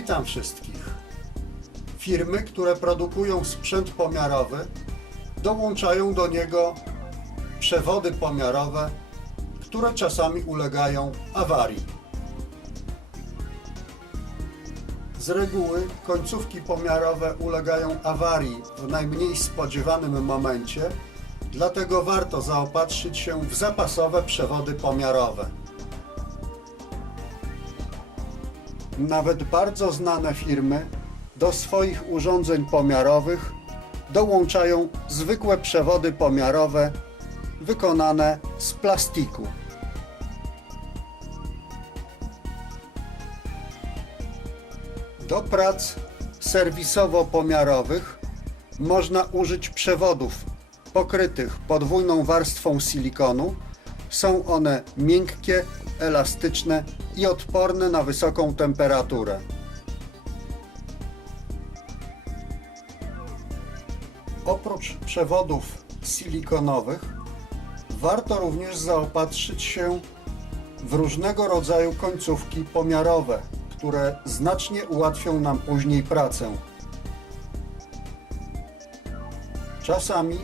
Witam wszystkich. Firmy, które produkują sprzęt pomiarowy, dołączają do niego przewody pomiarowe, które czasami ulegają awarii. Z reguły końcówki pomiarowe ulegają awarii w najmniej spodziewanym momencie, dlatego warto zaopatrzyć się w zapasowe przewody pomiarowe. Nawet bardzo znane firmy do swoich urządzeń pomiarowych dołączają zwykłe przewody pomiarowe wykonane z plastiku. Do prac serwisowo-pomiarowych można użyć przewodów pokrytych podwójną warstwą silikonu. Są one miękkie, elastyczne i odporne na wysoką temperaturę. Oprócz przewodów silikonowych, warto również zaopatrzyć się w różnego rodzaju końcówki pomiarowe, które znacznie ułatwią nam później pracę. Czasami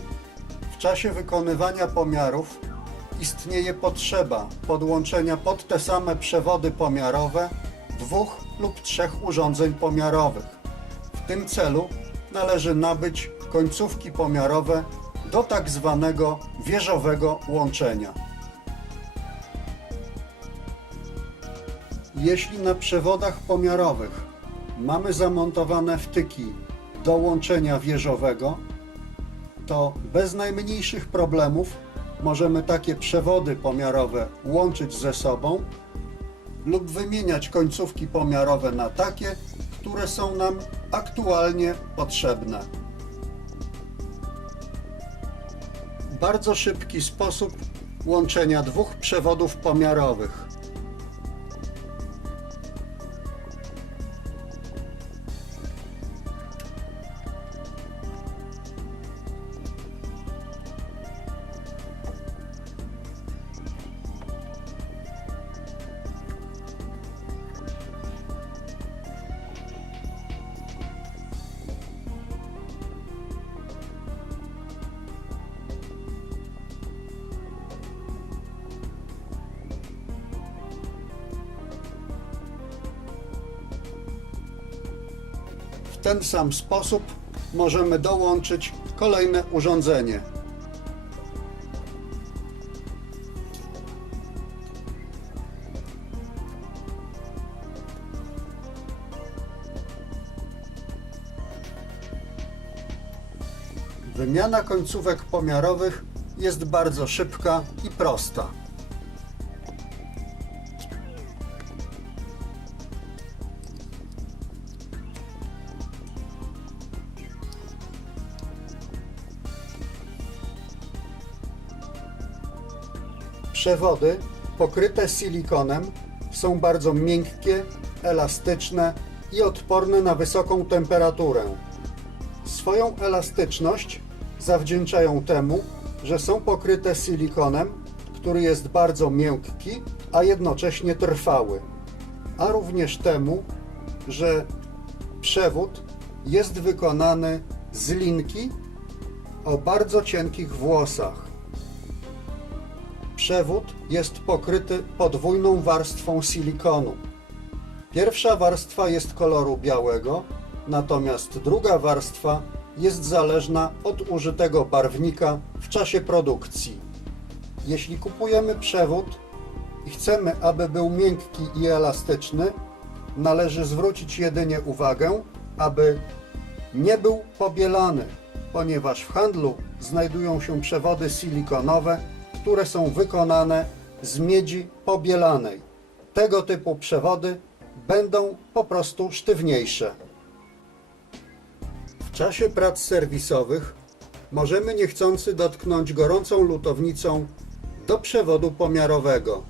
w czasie wykonywania pomiarów istnieje potrzeba podłączenia pod te same przewody pomiarowe dwóch lub trzech urządzeń pomiarowych. W tym celu należy nabyć końcówki pomiarowe do tak zwanego wieżowego łączenia. Jeśli na przewodach pomiarowych mamy zamontowane wtyki do łączenia wieżowego, to bez najmniejszych problemów możemy takie przewody pomiarowe łączyć ze sobą lub wymieniać końcówki pomiarowe na takie, które są nam aktualnie potrzebne. Bardzo szybki sposób łączenia dwóch przewodów pomiarowych. Ten sam sposób możemy dołączyć kolejne urządzenie. Wymiana końcówek pomiarowych jest bardzo szybka i prosta. Przewody pokryte silikonem są bardzo miękkie, elastyczne i odporne na wysoką temperaturę. Swoją elastyczność zawdzięczają temu, że są pokryte silikonem, który jest bardzo miękki, a jednocześnie trwały, a również temu, że przewód jest wykonany z linki o bardzo cienkich włosach. Przewód jest pokryty podwójną warstwą silikonu. Pierwsza warstwa jest koloru białego, natomiast druga warstwa jest zależna od użytego barwnika w czasie produkcji. Jeśli kupujemy przewód i chcemy, aby był miękki i elastyczny, należy zwrócić jedynie uwagę, aby nie był pobielany, ponieważ w handlu znajdują się przewody silikonowe, które są wykonane z miedzi pobielanej. Tego typu przewody będą po prostu sztywniejsze. W czasie prac serwisowych możemy niechcący dotknąć gorącą lutownicą do przewodu pomiarowego.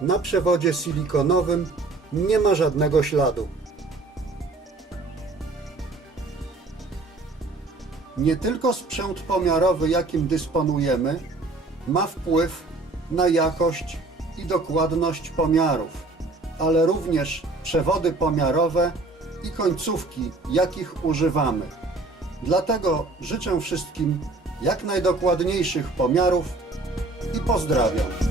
Na przewodzie silikonowym nie ma żadnego śladu. Nie tylko sprzęt pomiarowy, jakim dysponujemy, ma wpływ na jakość i dokładność pomiarów, ale również przewody pomiarowe i końcówki, jakich używamy. Dlatego życzę wszystkim jak najdokładniejszych pomiarów i pozdrawiam.